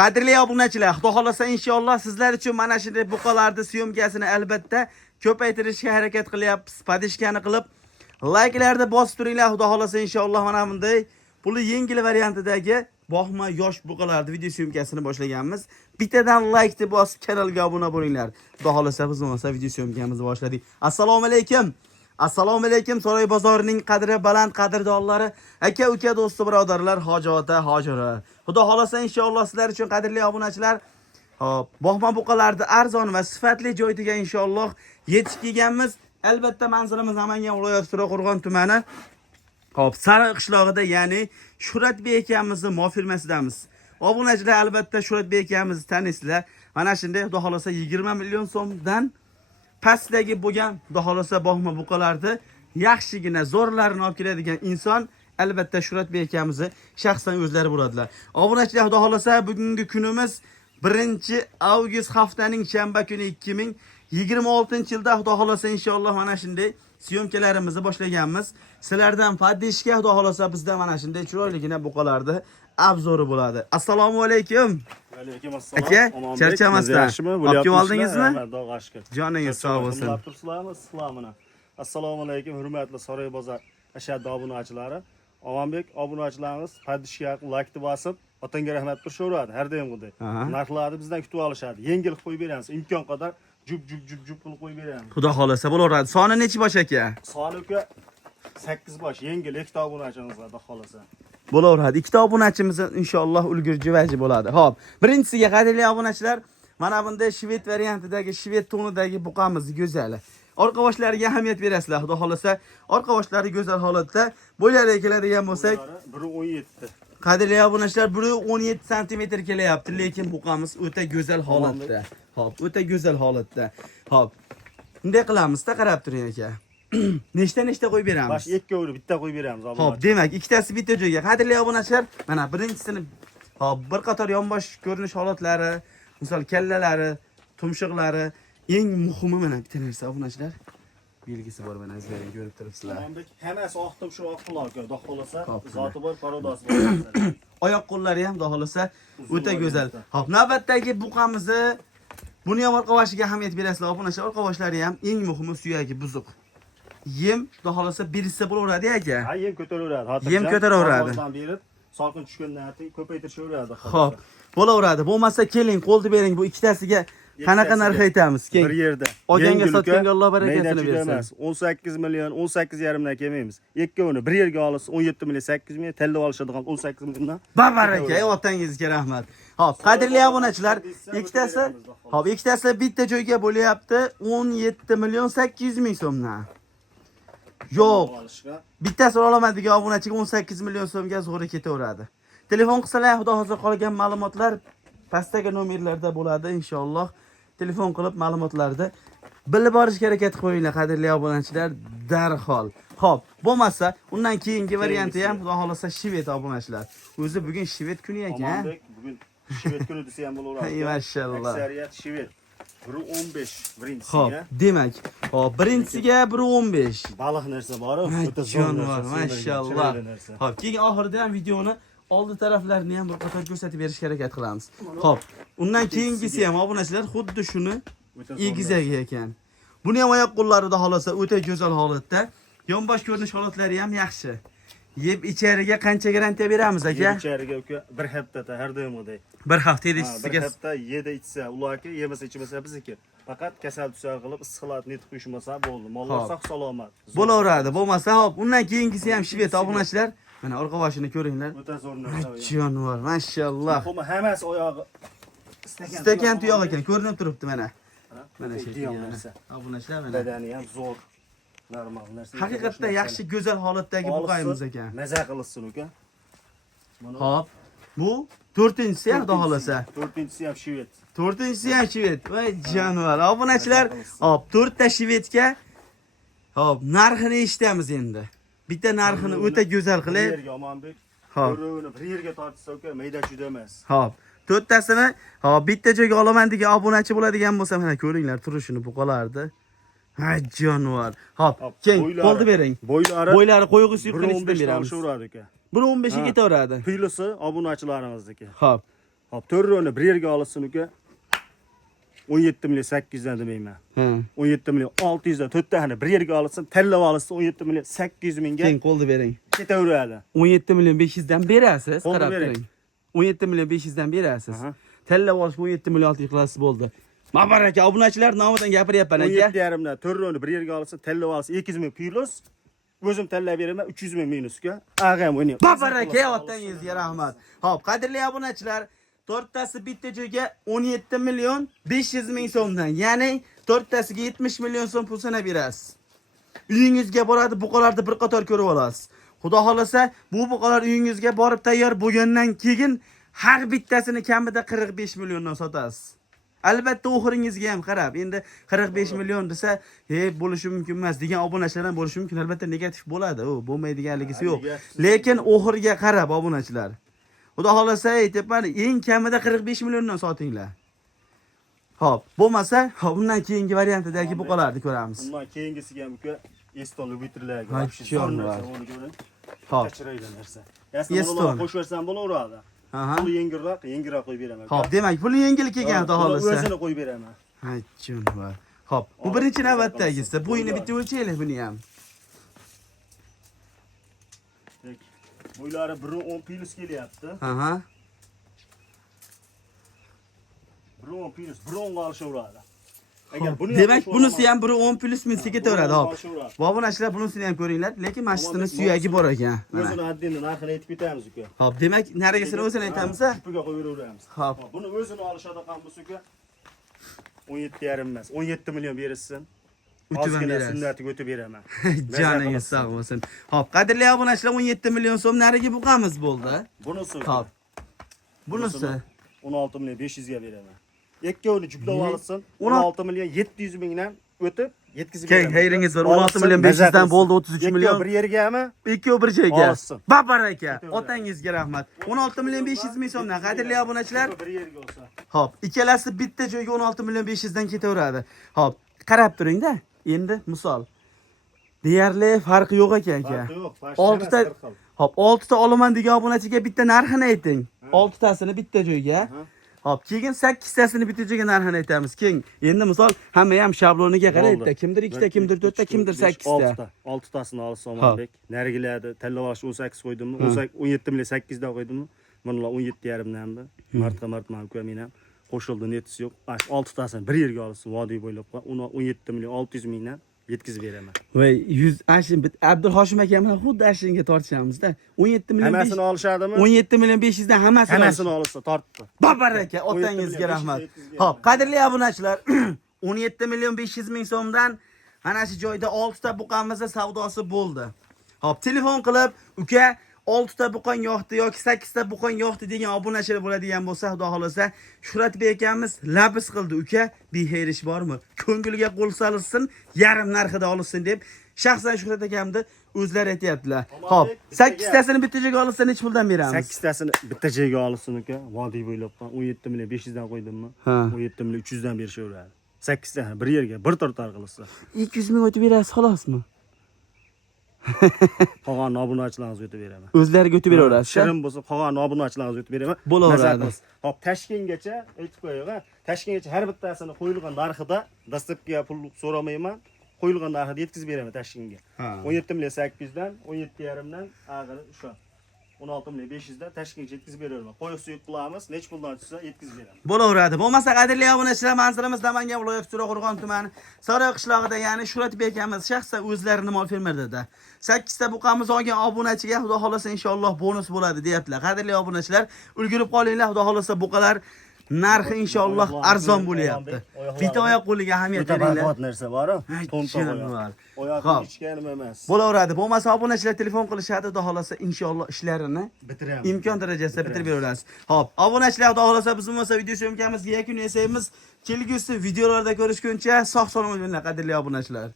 Qadrli obunachilar, xudo xolasa inshaalloh sizlar uchun mana shunday buqalarning syomkasini albatta ko'paytirishga harakat qilyapmiz. Padishkani qilib, like'larni bosib turinglar, xudo xolasa inshaalloh mana bunday puli yengil variantidagi boqma yosh buqalarning video syomkasini boshlaganmiz. Bittadan like deb bosib kanalga obuna bo'linglar. Xudo xolasa biz bo'lmasa video syomkamizni boshladik. Assalomu alaykum. Assalomu alaykum Saroy bozorining qadri baland qadrdonlari, aka uka do'sti birodarlar, hojota hojira. Xudo xolasa inshaalloh sizlar uchun qadrli obunachilar, hop, boqma buqalarni arzon va sifatli joyiga inshaalloh yetib kelganmiz. Albatta manzilimiz Namangan viloyati To'raqo'rg'on tumani, hop, Sariq qishlog'ida, ya'ni Shuhratbek akamizning mofirmasidamiz. Obunachilar albatta Shuhratbek akamizni taniysizlar. Mana shunday xudo xolasa 20 million so'mdan pastdagi bo'lgan xudo xolasa boqma buqalarni yaxshigina zo'rlarini olib keladigan inson albatta Shuhratbek akamizni shaxsan o'zlari bo'ladilar. Obunachilar, xudo xolasa bugungi kunimiz 1-avgust haftaning shanba kuni 2026-yilda xudo xolasa inshaalloh mana shunday syomkalarimizni boshlaganmiz. Sizlardan faddishga xudo xolasa bizda mana shunday chiroyligina buqalarni obzori bo'ladi. Assalomu alaykum. Alaykum assalom. Aka, charchamasdan. Olib oldingizmi? Joningiz sog' bo'lsin. Assalomu alaykum hurmatli Saroy bozor ashaddiy obunachilari. Omonbek obunachilarimiz faddishga like bosib, otanga rahmat turishaveradi har doim bunday. Narxlarni bizdan kutib olishadi. Yengil qo'yib beramiz. Imkon qadar jup qilib qo'yib beramiz. Xudo xolasa bo'laveradi. Soni nechi bosh aka? Soni aka 8 bosh. Yengil ikkita obunachimiz bor, xudo xolasa. Bo'laveradi. Ikkita obunachimiz inshaalloh ulgurji vaji bo'ladi. Xo'p, birinchisiga qadrli obunachilar, mana bunday shved variantidagi, shved tonidagi buqamiz go'zali. Orqa boshlariga ahamiyat berasizlar, xudo xolasa. Orqa boshlari go'zal holatda. Bo'ylariga keladigan bo'lsak, 1.17. qadrli obunachilar 1.17 cm kelyapti, lekin buqamiz o'ta go'zal holatda. Xo'p, o'ta go'zal holatda. Xo'p. Bunday qilamiz-da, qarab turing aka. Nechta qo'yib beramiz? Bash 2 o'ri bitta qo'yib beramiz. Xo'p, demak, ikkitasi bitta joyga. Qadrli obunachilar, mana birinchisini hop, bir qator yonbosh ko'rinish holatlari, misol kallalari, tumshuqlari, eng muhimi mana bitta narsa obunachilar. Belgisi bor, mana izlaring ko'rib turibsizlar. Hammasi oq tumshuq, oq quloq, xudo xolasa, zoti bor, parodosi bor. Oyoq qo'llari ham xudo xolasa o'ta go'zal. Xo'p, navbatdagi buqamizni buni ham orqa boshiga ahamiyat berasizlar obunachilar. Orqa boshlari ham eng muhimi suyagi buzuq. Yem xudo xolasa bersa bo'laveradi aka. Ha, yem ko'taraveradi. Yem ko'taraveradi. Salqin tushgandan keyin ko'paytirishaveradi. Xo'p, bo'laveradi. Bo'lmasa keling, qo'lni bering. Bu ikkitasiga qanaqa narx aytamiz? Keling. Bir yerda. Olganga sotganga Alloh barakasini bersin. 18 million, 18,5 dan kelmaymiz. Ikkovini bir yerga olsa 17 million, 8 million, tilla olishadigan 18 milliondan. Babaraka, otangizga rahmat. Xo'p, qadrli obunachilar, ikkitasi bitta joyga bo'lyapti 17 million 800 ming so'mdan. Yo'q. Bittasi olaman degan obunachiga 18 million so'mga zo'ri ketaveradi. Telefon qilsalar, xudo hozir qolgan ma'lumotlar pastdagi nomerlarda bo'ladi inshaalloh. Telefon qilib ma'lumotlarni bilib olishga harakat qilinglar, qadrli obunachilar, darhol. Xo'p, bo'lmasa, undan keyingi varianti ham xudo xolasa shved obunachilar. O'zi bugun shved kuni ekan. Bugun shved kuni desa ham bo'laveradi. Ey mashallah. Aksariyat shved. 1.15 birinchisiga. Xo'p, demak, hop, birinchisiga 1.15. Baliq narsa bor, o'ta zo'r narsa, mashallah. Xo'p, keyin oxirida ham videoni oldi taraflarini ham bir qator ko'rsatib berishga harakat qilamiz. Xo'p, undan keyingisi ham obunachilar xuddi shuni egizagi ekan. Buni ham oyoq qo'llarida xolasa o'ta go'zal holatda. Yonbosh ko'rinish holatlari ham yaxshi. Yeb ichariga qancha garantiya beramiz aka? Ichariga uka bir haftada har doim o'day. Bir hafta yedisiga. Bir hafta yedi ichsa, ularga yemasa ichmasa bizniki. Faqat kasal tusar qilib issiqlat netib qo'yishmasa bo'ldi. Mollar sog' salomat. Bo'laveradi. Bo'lmasa, hop, undan keyingisi ham shved obunachilar. Mana orqa boshini ko'ringlar. O'ta zo'r narsa. Jonivor, mashallah. Muhimi hammasi oyog'i stakan tuyoq ekan, ko'rinib turibdi mana. Mana shu narsa. Obunachilar mana. Badani ham zo'r. Normal narsa. Haqiqatda yaxshi go'zal holatdagi buqayimiz ekan. Maza qilsin uka. Hop. Bu 4-inchisi ham xudo xolasa. 4-inchisi ham shved. 4-inchisi ham shved. Voy jonivor. Obunachilar, hop, 4 ta shvedga hop, narxini eshitamiz endi. Bitta narxini o'ta go'zal qilib. Bir yerga Omonbek. Hop. Bir yerga tortsa uka, mayda juda emas. Hop. 4 tasini hop, bitta joyga olaman degan obunachi bo'ladigan bo'lsa, mana ko'ringlar turishini buqalardi. Ha, jonivor. Hop, keyin qo'lni bering. Bo'ylari qo'yg'isi yuqini ichdan beramiz. 1.15 ga ketaveradi. Piylusi obunachillarimizniki. Hop. Hop, törröni bir yerge alırsın uka. 17 milyon 800'den demeyman. Ha. 17 milyon 600'den 4 tane bir yerge alırsın, tellab alırsın 17 milyon 800 mingga. Keng qo'lni bering. Ketaveradi. 17 milyon 500'dan berasiz, Qo'lni qarab bering. turing. 17 milyon 500'dan berasiz. Aha. Tellab olish 17 million 600 qilasiz bo'ldi. Mabar aka, obunachilar nomidan gapiryapman aka. 17,5dan törröni bir yerge alırsın, tellab alırsın 200 ming plus. O'zim tellab beraman 300 ming minusga. Ag'am o'ynayman. Mabar aka, otangizga rahmat. Hop, qadrli obunachilar, to'rttasi bitta joyga 17 million 500 ming so'mdan, ya'ni to'rttasiga 70 million so'm pulsini berasiz. Uyingizga boradi, buqalarni bir qator ko'rib olasiz. Xudo xolasa, bu buqalar uyingizga borib tayyor bo'lgandan keyin har bittasini kamida 45 milliondan sotasiz. Albatta oxiringizga ham qarab, endi 45 million desa, bo'lishi mumkin emas degan obunachilar ham bo'lishi mumkin. Albatta negativ bo'ladi, u bo'lmaydiganligisi yo'q. Lekin oxiriga qarab obunachilar. Xudo xolasa aytibman, eng kamida 45 milliondan sotinglar. Hop, bo'lmasa, bundan keyingi variantidagi buqalarni ko'ramiz. Bundan keyingisiga ham uka Eston Lubitlerlarga Ha, вообще jon zo'r var. narsa, uni ko'ring. Hop. Kachiraydi narsa. Yasni Eston. buni qo'shversam bo'laveradi. Aha. Puli yengilroq qo'yib beraman. Hop, demak, puli yengil kelgan xudo xolasa. O'zini qo'yib beraman. Ha, jon var. Hop, bu birinchi navbatdagisi. Bo'yini bitta o'lchaylik buni ham. Bo'ylari 1.10 plus kelyapti. Aha. 1.10 plus 1.10 olishaveradi. Agar buni Demak, bunisi ham 10 plus minus ketaveradi, hop. Bu obunachilar bunisini ham ko'ringlar, lekin masjidning suyagi bor ekan. O'zini addini narxini aytib ketamiz uka. Hop, demak, narigisini o'zini aytamiz-a? Ipiga qo'yaveramiz. Hop. Buni o'zini olishadigan bo'lsa uka 17,5 emas, 17 million berilsin. O'tib berasiz. Sunnatiga o'tib beraman. Joningiz sog' bo'lsin. Hop, qadrli obunachilar, 17 million so'm narigi buqamiz bo'ldi. Bunisi Hop. Bunisi 16 million 500 ga beraman. Ikkovini juplab olsin. 16 16 million 700 mingdan o'tib yetkazib Keng beraman. xayringiz bor. 16 million 500 dan bo'ldi 33 million. Bir yergami? Ikkovi bir joyga. Olsin. Babar aka, otangizga rahmat. 16 million 500 ming so'mdan qadrli obunachilar. Bir yerga olsa. Hop, ikkalasi bitta joyga 16 million 500 dan ketaveradi. Hop, qarab turing-da. Endi misol. Deyarli farqi yo'q ekan aka. Farqi yo'q. 6 ta Hop, 6 ta olaman degan obunachiga bitta narxini ayting. 6 tasini bitta joyga. Hop, keyin 8 tasini bitta joyga narxini aytamiz. Keyin endi misol hamma ham shabloniga qaraydi. Kimdir 2 ta, kimdir 4 ta, kimdir 8 ta. 6 tasini olsa Omonbek. Narigilarni tallavash 18 qo'ydimmi? 17 million 800 dan qo'ydimmi? Bunlar 17,5 danmi? Martma ukamim ham qo'shildi, netisi yo'q. 6 tasini bir yerga olsin, vodiy bo'ylab qo'y. Uni 17 million 600 mingdan yetkazib beraman. Voy, 100 ashin Abdulhoshim aka bilan xuddi ashinga tortishamiz-da. 17 million Hammasini olishadimi? 17 million 500 dan Hammasini olsa tortdi. Babar aka, otangizga rahmat. Hop, qadrli obunachilar, 17 million 500 ming so'mdan ana shu joyda 6 ta buqamizda savdosi bo'ldi. Hop, telefon qilib, uka 6 ta buqon yo'qdi yoki 8 ta buqon yo'qdi degan obunachilar bo'ladigan bo'lsa, xudo xolasa, Shuhratbek akamiz labis qildi, uka, bexeyrish bormi? Ko'ngilga qo'l solsin, yarim narxida olsin deb shaxsan Shuhrat akamni o'zlari aytayaptilar. Hop, 8 tasini bitta joyga olsa nech puldan beramiz? 8 tasini bitta joyga olsin uka, vodiy bo'ylab 17 million 500 dan qo'ydimmi? 17 million 300 dan berishaveradi. 8 ta bir yerga bir tortar qilsa 200 ming o'tib berasiz, xolosmi? qolgan obunachilaringiz o'tib beraman. O'zlariga o'tib beraverasiz. Shirin bo'lsa qolgan obunachilaringiz o'tib beraman. Bo'laveradi. Hop, Toshkentgacha aytib qo'ying-a. Toshkentgacha har bittasini qo'yilgan narxida dastlabkiga pul so'ramayman. Qo'yilgan narxida yetkazib beraman Toshkentga. 17 million 800 dan 17,5 dan ag'iri shu. 16 million 500 dan Toshkentga yetkazib beraman. Qo'yiq suyuq qilamiz, nech puldan tushsa yetkazib beraman. Bo'laveradi. Bo'lmasa qadrli obunachilar, manzilimiz Namangan viloyati To'raqo'rg'on tumani Sariq qishlog'ida, ya'ni Shuhratbek akamiz shaxsan o'zlarini mol fermerda. 8 ta buqamiz olgan obunachiga xudo xolasa inshaalloh bonus bo'ladi, deyaptilar. Qadrli obunachilar, ulgurib qolinglar, xudo xolasa buqalar narxi inshaalloh arzon bo'lyapti. Bitta oyoq qo'liga ahamiyat beringlar. O'ta narsa bor-ku. Bor. Oyoqni ichganim emas. Bo'laveradi. Bo'lmasa obunachilar telefon qilishadi, xudo xolasa inshaalloh ishlarini Bitiraman. imkon darajasida bitirib beramiz. Hop, obunachilar, xudo xolasa biz bo'lmasa video syomkamizga yakun yasaymiz. Kelgusi videolarda ko'rishguncha sog' salomat bo'linglar qadrli obunachilar.